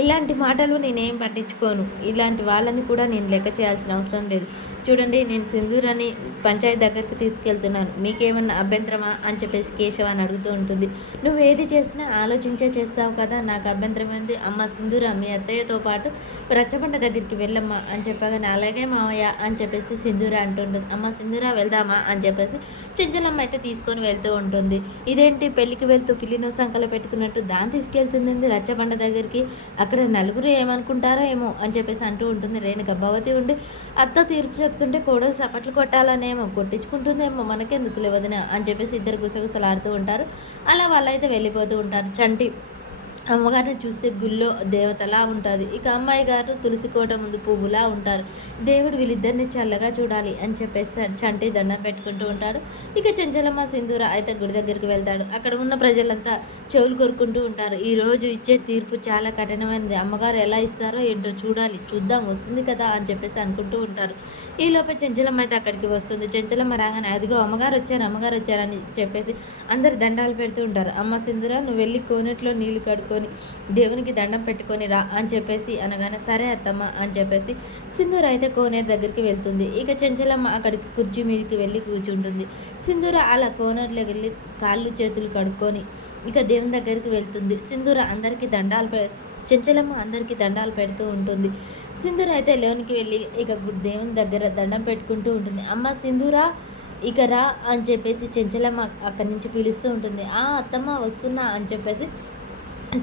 ఇలాంటి మాటలు నేనేం పట్టించుకోను. ఇలాంటి వాళ్ళని కూడా నేను లెక్క చేయాల్సిన అవసరం లేదు. చూడండి, నేను సింధూరని పంచాయతీ దగ్గరికి తీసుకెళ్తున్నాను. మీకేమన్నా అభ్యంతరమా అని చెప్పేసి కేశవ అని అడుగుతూ ఉంటుంది. నువ్వేది చేసినా ఆలోచించే చేస్తావు కదా, నాకు అభ్యంతరం ఏంది? అమ్మ సింధూర, మీ అత్తయ్యతో పాటు రచ్చబండ దగ్గరికి వెళ్ళమ్మా అని చెప్పగానే అలాగే మావయ్య అని చెప్పేసి సింధూర అంటుంటుంది. అమ్మ సింధూర వెళ్దామా అని చెప్పేసి చెంచలమ్మ అయితే తీసుకొని వెళ్తూ ఉంటుంది. ఇదేంటి పెళ్ళికి వెళ్తూ పిల్లినో సంకలో పెట్టుకున్నట్టు దాన్ని తీసుకెళ్తుంది రచ్చబండ దగ్గరికి, అక్కడ నలుగురు ఏమనుకుంటారో ఏమో అని చెప్పేసి అంటూ ఉంటుంది. రేణుక భవతి ఉండి అత్త తీర్పు చెప్తుంటే కోడలు చప్పట్లు కొట్టాలనేమో, కొట్టించుకుంటుందేమో, మనకెందుకులే వదిన అని చెప్పేసి ఇద్దరు గుసగుసలాడుతూ ఉంటారు. అలా వాళ్ళైతే వెళ్ళిపోతూ ఉంటారు. చంటి అమ్మగారిని చూస్తే గుళ్ళో దేవతలా ఉంటుంది. ఇక అమ్మాయి గారు తులసి కోట ముందు పువ్వులా ఉంటారు. దేవుడు వీళ్ళిద్దరిని చల్లగా చూడాలి అని చెప్పేసి చంటి దండం పెట్టుకుంటూ ఉంటాడు. ఇక చెంచలమ్మ సింధూర అయితే గుడి దగ్గరికి వెళ్తాడు. అక్కడ ఉన్న ప్రజలంతా చెవులు కొరుకుంటూ ఉంటారు. ఈరోజు ఇచ్చే తీర్పు చాలా కఠినమైనది, అమ్మగారు ఎలా ఇస్తారో ఏంటో చూడాలి, చూద్దాం, వస్తుంది కదా అని చెప్పేసి అనుకుంటూ ఉంటారు. ఈలోపే చెంచలమ్మ అయితే అక్కడికి వస్తుంది. చెంచలమ్మ రాగానే అదిగో అమ్మగారు వచ్చారని చెప్పేసి అందరు దండాలు పెడుతూ ఉంటారు. అమ్మ సింధూర, నువ్వు వెళ్ళి కోనేట్లో నీళ్లు కడుక్కొని దేవునికి దండం పెట్టుకొని రా అని చెప్పేసి అనగానే సరే అత్తమ్మ అని చెప్పేసి సింధూర అయితే కోనేరు దగ్గరికి వెళ్తుంది. ఇక చెంచలమ్మ అక్కడికి కుర్చీ మీదకి వెళ్ళి కూర్చుంటుంది. సింధూర అలా కోనేరులోకి వెళ్ళి కాళ్ళు చేతులు కడుక్కొని ఇక దేవుని దగ్గరికి వెళ్తుంది. సింధూర అందరికీ చెంచలమ్మ అందరికీ దండాలు పెడుతూ ఉంటుంది. సింధూర అయితే లోనికి వెళ్ళి ఇక దేవుని దగ్గర దండం పెట్టుకుంటూ ఉంటుంది. అమ్మ సింధూర ఇక రా అని చెప్పేసి చెంచలమ్మ అక్కడి నుంచి పిలుస్తూ ఉంటుంది. ఆ అత్తమ్మ వస్తున్నా అని చెప్పేసి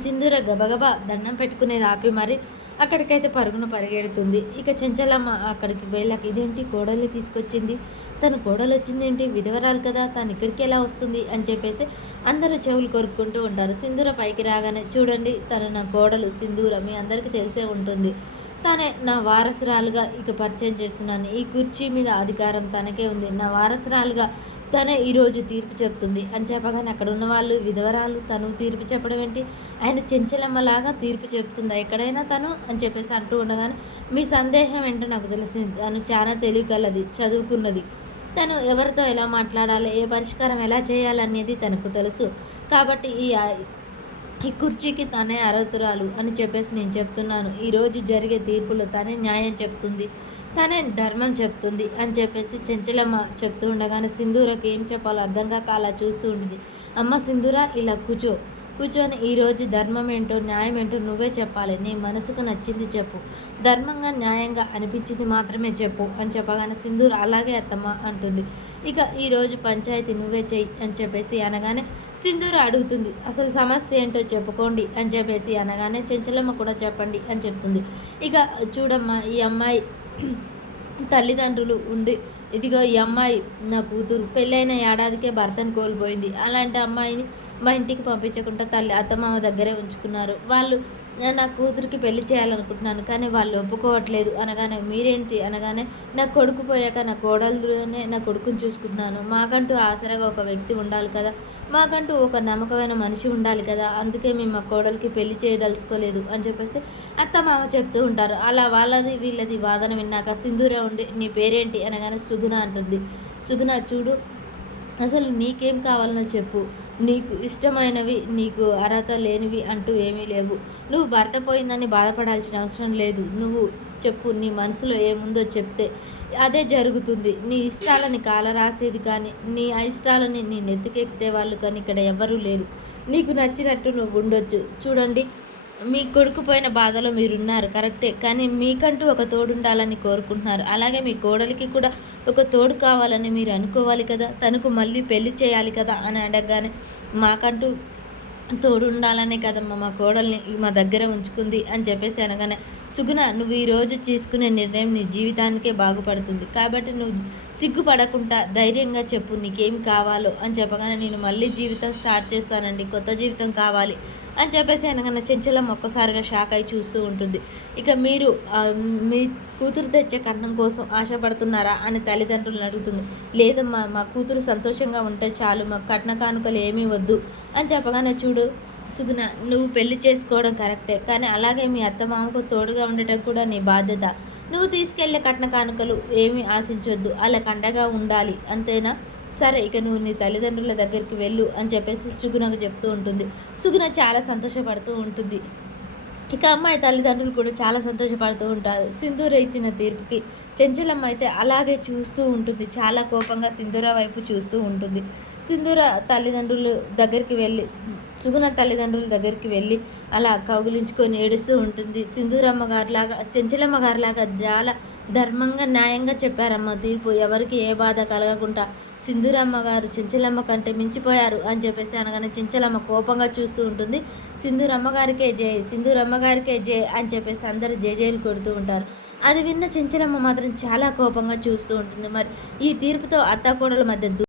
సింధూర గబగబా దండం పెట్టుకునేది ఆపి మరి అక్కడికైతే పరుగున పరిగెడుతుంది. ఇక చెంచలమ్మ అక్కడికి వెళ్ళాక ఇదేంటి కోడల్ని తీసుకొచ్చింది, తను కోడలు వచ్చిందేంటి, విధవరాలు కదా, తను ఇక్కడికి ఎలా వస్తుంది అని చెప్పేసి అందరూ చెవులు కొరుక్కుంటూ ఉంటారు. సింధూర పైకి రాగానే చూడండి, తను నా కోడలు సింధూర, మీ అందరికీ తెలిసే ఉంటుంది, తనే నా వారసురాలుగా ఇక పరిచయం చేస్తున్నాను. ఈ కుర్చీ మీద అధికారం తనకే ఉంది, నా వారసురాలుగా తనే ఈరోజు తీర్పు చెప్తుంది అని చెప్పగానే అక్కడ ఉన్న వాళ్ళు విధవరాలు తను తీర్పు చెప్పడం ఏంటి, ఆయన చెంచలమ్మలాగా తీర్పు చెప్తుందా ఎక్కడైనా తను అని చెప్పేసి అంటూ ఉండగానే మీ సందేహం ఏంటో నాకు తెలిసింది, తను చాలా తెలివిగలది, చదువుకున్నది, తను ఎవరితో ఎలా మాట్లాడాలి, ఏ పరిష్కారం ఎలా చేయాలనేది తనకు తెలుసు, కాబట్టి ఈ కుర్చీకి తనే అర్హతురాలు అని చెప్పేసి నేను చెప్తున్నాను. ఈరోజు జరిగే తీర్పులో తనే న్యాయం చెప్తుంది, తనే ధర్మం చెప్తుంది అని చెప్పేసి చెంచలమ్మ చెప్తూ ఉండగానే సింధూరకి ఏం చెప్పాలో అర్థం కాక అలా చూస్తూ ఉంటుంది. అమ్మ సింధూర, ఇలా కూర్చొని ఈరోజు ధర్మం ఏంటో న్యాయం ఏంటో నువ్వే చెప్పాలి, నీ మనసుకు నచ్చింది చెప్పు, ధర్మంగా న్యాయంగా అనిపించింది మాత్రమే చెప్పు అని చెప్పగానే సింధూర అలాగే అత్తమ్మ అంటుంది. ఇక ఈరోజు పంచాయతీ నువ్వే చెయ్యి అని చెప్పేసి అనగానే సింధూర అడుగుతుంది, అసలు సమస్య ఏంటో చెప్పుకోండి అని చెప్పేసి అనగానే చెంచలమ్మ కూడా చెప్పండి అని చెప్తుంది. ఇక చూడమ్మా, ఈ అమ్మాయి తల్లిదండ్రులు ఉండి ఇదిగో ఈ అమ్మాయి నా కూతురు పెళ్ళైన ఏడాదికే భర్తను కోల్పోయింది, అలాంటి అమ్మాయిని మా ఇంటికి పంపించకుండా తల్లి అత్తమామ దగ్గరే ఉంచుకున్నారు. వాళ్ళు నా కూతురికి పెళ్లి చేయాలనుకుంటున్నాను కానీ వాళ్ళు ఒప్పుకోవట్లేదు అనగానే మీరేంటి అనగానే నా కొడుకు పోయాక నా కోడలునే నా కొడుకుని చూసుకుంటున్నాను, మాకంటూ ఆసరాగా ఒక వ్యక్తి ఉండాలి కదా, మాకంటూ ఒక నమ్మకమైన మనిషి ఉండాలి కదా, అందుకే మేము మా కోడలికి పెళ్లి చేయదలుచుకోలేదు అని చెప్పేసి అత్తమామ చెప్తూ ఉంటారు. అలా వాళ్ళది వీళ్ళది వాదన విన్నాక సింధూర ఉండి నీ పేరేంటి అనగానే సుగుణ అంటుంది. సుగుణ, చూడు, అసలు నీకేం కావాలనో చెప్పు, నీకు ఇష్టమైనవి నీకు అర్హత లేనివి అంటూ ఏమీ లేవు, నువ్వు భర్త పోయిందని బాధపడాల్సిన అవసరం లేదు, నువ్వు చెప్పు, నీ మనసులో ఏముందో చెప్తే అదే జరుగుతుంది, నీ ఇష్టాలని కాలరాసేది కానీ నీ అయిష్టాలని నీ నెత్తికెక్కితే వాళ్ళు కానీ ఇక్కడ ఎవరూ లేరు, నీకు నచ్చినట్టు నువ్వు ఉండొచ్చు. చూడండి, మీ కొడుకు పోయిన బాధలో మీరున్నారు కరెక్టే, కానీ మీకంటూ ఒక తోడు ఉండాలని కోరుకుంటున్నారు, అలాగే మీ కోడలికి కూడా ఒక తోడు కావాలని మీరు అనుకోవాలి కదా, తనకు మళ్ళీ పెళ్లి చేయాలి కదా అని అడగగానే మాకంటూ తోడు ఉండాలనే కదమ్మా మా కోడల్ని మా దగ్గర ఉంచుకుంది అని చెప్పేసి అనగానే సుగుణ, నువ్వు ఈరోజు తీసుకునే నిర్ణయం నీ జీవితానికే బాగుపడుతుంది, కాబట్టి నువ్వు సిగ్గుపడకుండా ధైర్యంగా చెప్పు నీకేం కావాలో అని చెప్పగానే నేను మళ్ళీ జీవితం స్టార్ట్ చేస్తానండి, కొత్త జీవితం కావాలి అని చెప్పేసి అనగానే చెంచలమ్మ ఒక్కసారిగా షాక్ అయి చూస్తూ ఉంటుంది. ఇక మీరు మీ కూతురు తెచ్చే కట్నం కోసం ఆశపడుతున్నారా అని తల్లిదండ్రులను అడుగుతుంది. లేదమ్మా, మా కూతురు సంతోషంగా ఉంటే చాలు, మాకు కట్న కానుకలు ఏమీ వద్దు అని చెప్పగానే చూడు సుగుణ, నువ్వు పెళ్లి చేసుకోవడం కరెక్టే, కానీ అలాగే మీ అత్తమామకు తోడుగా ఉండటం కూడా నీ బాధ్యత, నువ్వు తీసుకెళ్లే కట్న కానుకలు ఏమీ ఆశించొద్దు, అలా కండగా ఉండాలి, అంతేనా, సరే ఇక నువ్వు నీ తల్లిదండ్రుల దగ్గరికి వెళ్ళు అని చెప్పేసి సుగుణకు చెప్తూ ఉంటుంది. సుగుణ చాలా సంతోషపడుతూ ఉంటుంది. ఇక అమ్మాయి తల్లిదండ్రులు కూడా చాలా సంతోషపడుతూ ఉంటారు సింధూర ఇచ్చిన తీర్పుకి. చెంచలమ్మ అయితే అలాగే చూస్తూ ఉంటుంది. చాలా కోపంగా సింధూర వైపు చూస్తూ ఉంటుంది. సింధూర తల్లిదండ్రులు దగ్గరికి వెళ్ళి సుగుణ తల్లిదండ్రుల దగ్గరికి వెళ్ళి అలా కౌగిలించుకొని ఏడుస్తూ ఉంటుంది. సింధూరమ్మ గారిలాగా చెంచలమ్మ గారిలాగా చాలా ధర్మంగా న్యాయంగా చెప్పారమ్మ తీర్పు. ఎవరికి ఏ బాధ కలగకుండా సింధూరమ్మ గారు చెంచలమ్మ కంటే మించిపోయారు అని చెప్పేసి అనగానే చెంచలమ్మ కోపంగా చూస్తూ ఉంటుంది. సింధూరమ్మ గారికే జై, సింధూరమ్మ గారికే జై అని చెప్పేసి అందరూ జేజేలు కొడుతూ ఉంటారు. అది విన్న చెంచలమ్మ మాత్రం చాలా కోపంగా చూస్తూ ఉంటుంది. మరి ఈ తీర్పుతో అత్తాకోడల మధ్య